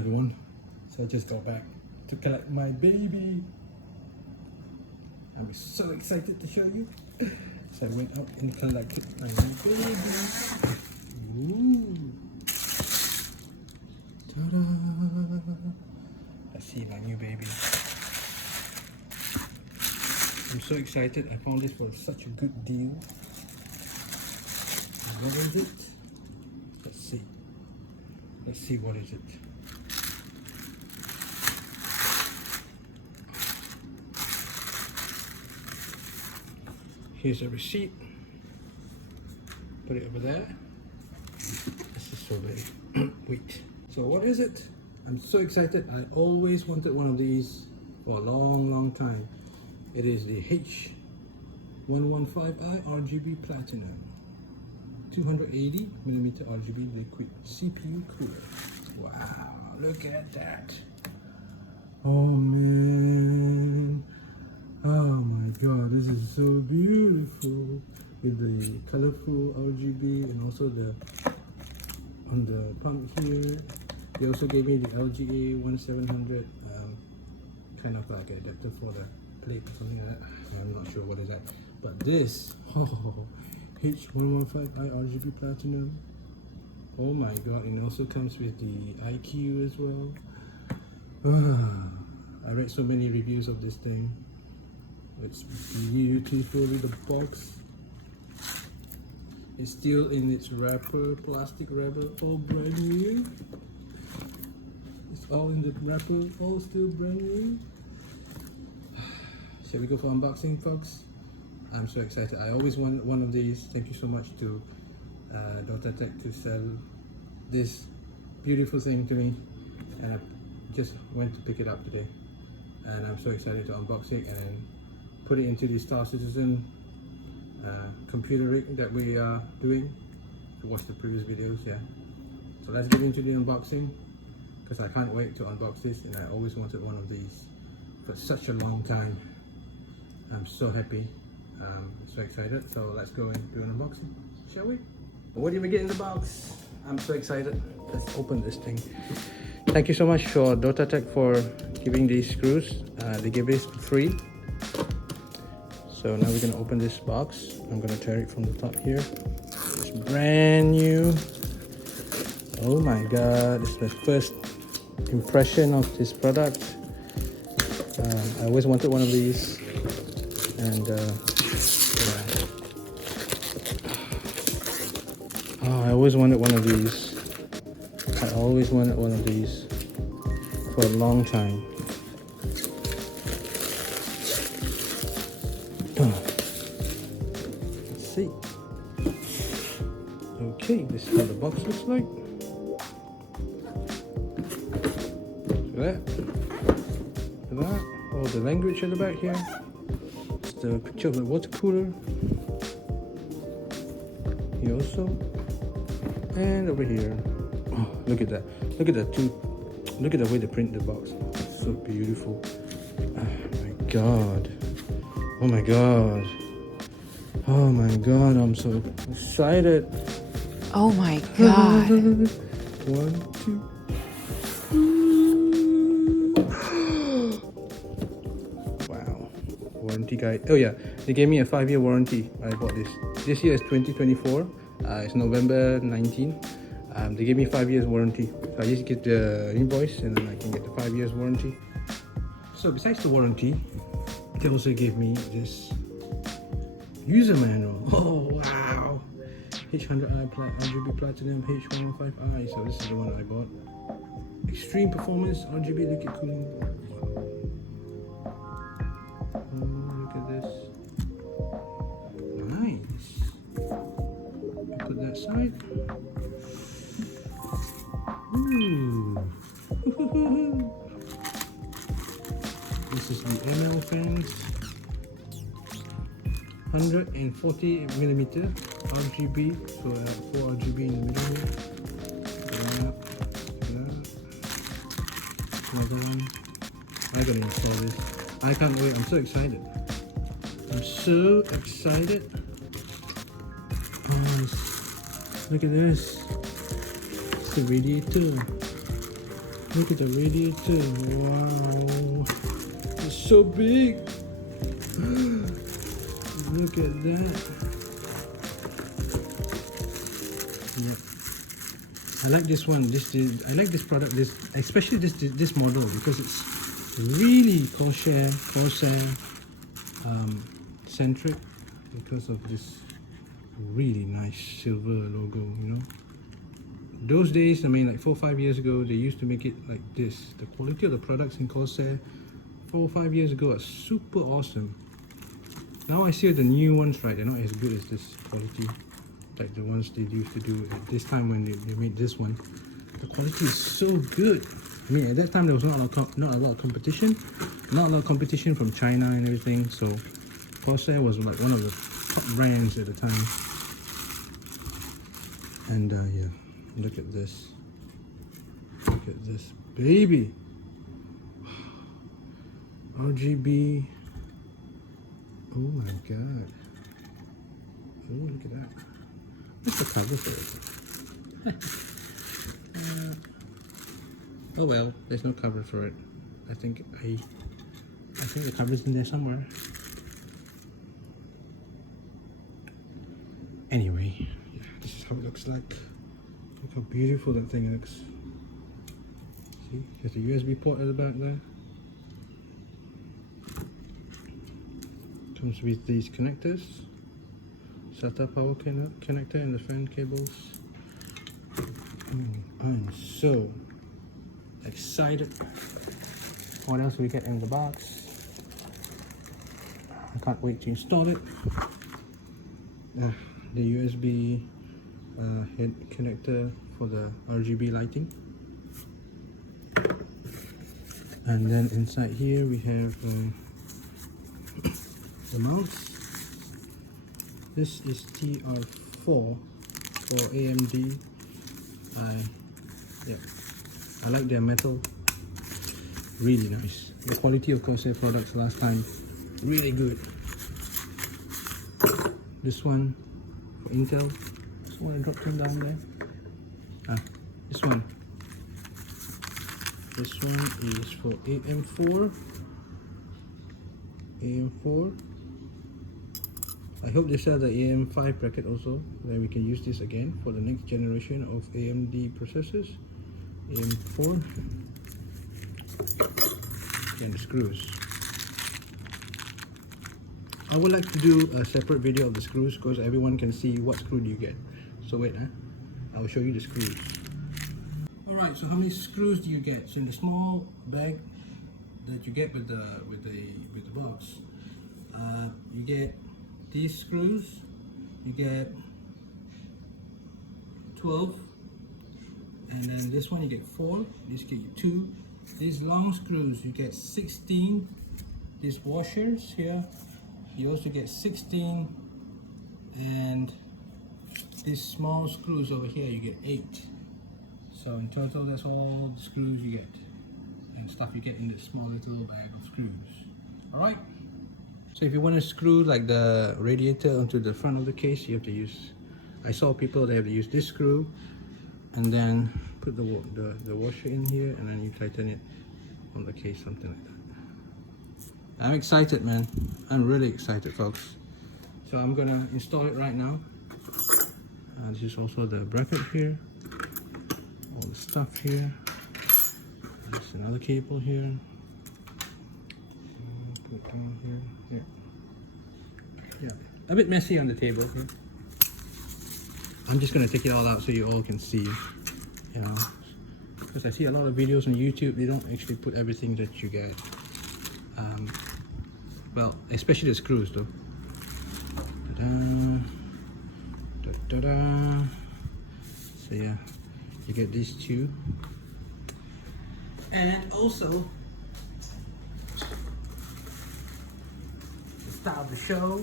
Everyone, so I just got back to collect my baby. I'm so excited to show you. So I went out and collected my new baby. Ooh. Ta-da! Let's see my new baby. I'm so excited. I found this for such a good deal. What is it? Let's see. Let's see what is it. Here's a receipt. Put it over there. This is so big. Wait. So what is it? I'm so excited. I always wanted one of these for a long time. It is the H115i RGB Platinum. 280mm RGB liquid CPU cooler. Wow, look at that. Oh man. Oh my god, this is so beautiful. With the colorful RGB and also on the pump here. They also gave me the LGA 1700 kind of like an adapter for the plate or something like that. I'm not sure what is that. But this, H115i RGB Platinum. Oh my god, it also comes with the IQ as well. I read so many reviews of this thing. It's beautiful with the box. It's still in its wrapper, plastic wrapper, all brand new. It's all in the wrapper, all still brand new. Shall we go for unboxing, folks? I'm so excited. I always want one of these. Thank you so much to Tech to sell this beautiful thing to me. And I just went to pick it up today. And I'm so excited to unbox it and put it into the Star Citizen computer rig that we are doing. To watch the previous videos, yeah. So let's get into the unboxing, because I can't wait to unbox this, and I always wanted one of these for such a long time. I'm so happy. So excited. So let's go and do an unboxing, shall we? What did we get in the box? I'm so excited. Let's open this thing. Thank you so much for Tech for giving these screws. They gave this for free. So now we're gonna open this box. I'm gonna tear it from the top here. It's brand new. Oh my god, this is my first impression of this product. I always wanted one of these, and yeah. Oh, I always wanted one of these. I always wanted one of these for a long time. Let's see. Okay, this is what the box looks like. Look at that. Look at that. Oh, the language at the back here. It's the picture of the water cooler. Here also. And over here. Oh, look at that. Look at that too. Look at the way they print the box. It's so beautiful. Oh my god. Oh my god. Oh my god, I'm so excited. Oh my god. 1, 2. Wow. Warranty guide. Oh yeah, they gave me a 5-year warranty. I bought this. This year is 2024. It's November 19. They gave me 5 years warranty. So I just get the invoice and then I can get the 5 years warranty. So besides the warranty, they also gave me this user manual. Oh wow! H100i RGB Platinum H115i. So this is the one I bought. Extreme performance RGB liquid cooling. Oh, look at this. Nice. Put that aside. Ooh. This is the ML fans. 140mm RGB, so 4 RGB in the middle here. Another one. I gotta install this. I can't wait. I'm so excited. I'm so excited. Oh, look at this. It's the radiator. Look at the radiator. Wow. It's so big. Look at that. Yeah. I like this one. I like this product. Especially this model because it's really Corsair centric because of this really nice silver logo. You know, those days, I mean, like 4 or 5 years ago, they used to make it like this. The quality of the products in Corsair 4 or 5 years ago are super awesome. Now I see the new ones, right? They're not as good as this quality, like the ones they used to do at this time when they made this one. The quality is so good. I mean, at that time there was not a lot of competition, not a lot of competition from China and everything. So Corsair was like one of the top brands at the time. And yeah, look at this. Look at this baby. RGB. Oh my god. Oh, look at that. What's the cover for it? Oh well, there's no cover for it. I think the cover's in there somewhere. Anyway, yeah, this is how it looks like. Look how beautiful that thing looks. See, there's a USB port at the back there. Comes with these connectors. SATA power connector and the fan cables. I'm so excited. What else we get in the box? I can't wait to install it. The USB head connector for the RGB lighting. And then inside here we have the mounts. This is TR4 for AMD. Yeah, I like their metal. Really nice. The quality of Corsair products last time, really good. This one for Intel. Just want to drop them down there. This one. This one is for AM4. AM4. I hope they sell the AM5 bracket also, then we can use this again for the next generation of AMD processors. AM4. And the screws. I would like to do a separate video of the screws because everyone can see what screw do you get. So wait, I'll show you the screws. Alright, so how many screws do you get? So in the small bag that you get with the box, you get these screws, you get 12, and then this one you get 4, this get you 2. These long screws you get 16. These washers here you also get 16, and these small screws over here you get 8. So in total that's all the screws you get and stuff you get in this small little bag of screws. Alright? So if you want to screw like the radiator onto the front of the case, you have to use, I saw people that have to use this screw and then put the washer in here and then you tighten it on the case, something like that. I'm excited, man. I'm really excited, folks. So I'm gonna install it right now. This is also the bracket here, all the stuff here. There's another cable here. Put it down here. Yeah, a bit messy on the table here. I'm just gonna take it all out so you all can see, you know, because I see a lot of videos on YouTube, they don't actually put everything that you get. Well, especially the screws though. So yeah, you get these two, and also to start the show,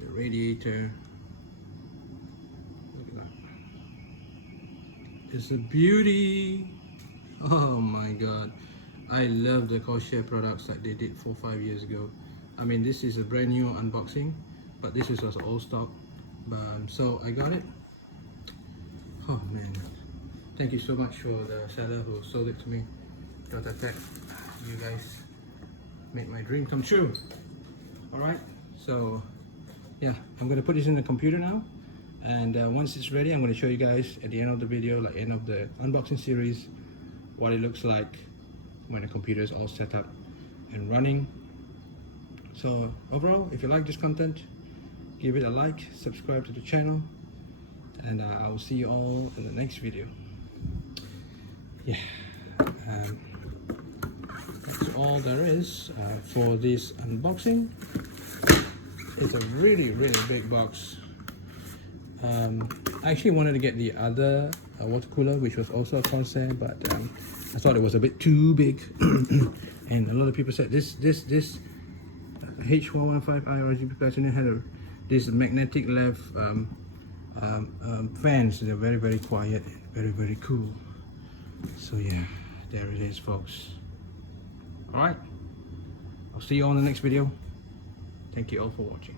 the radiator. Look at that. It's a beauty. Oh my god, I love the Corsair products that they did 4 or 5 years ago. I mean, this is a brand new unboxing, but this is also old stock. So I got it. Oh man, thank you so much for the seller who sold it to me, DotaTech. You guys made my dream come true. Alright, so yeah, I'm gonna put this in the computer now, and once it's ready, I'm gonna show you guys at the end of the video, like end of the unboxing series, what it looks like when the computer is all set up and running. So overall, if you like this content, give it a like, subscribe to the channel, and I will see you all in the next video. Yeah, that's all there is for this unboxing. It's a really big box. I actually wanted to get the other water cooler, which was also a Corsair, but I thought it was a bit too big. And a lot of people said this H115i RGB platinum had this magnetic left fans. They're very quiet and very cool. So yeah, there it is, folks. Alright, I'll see you on the next video. Thank you all for watching.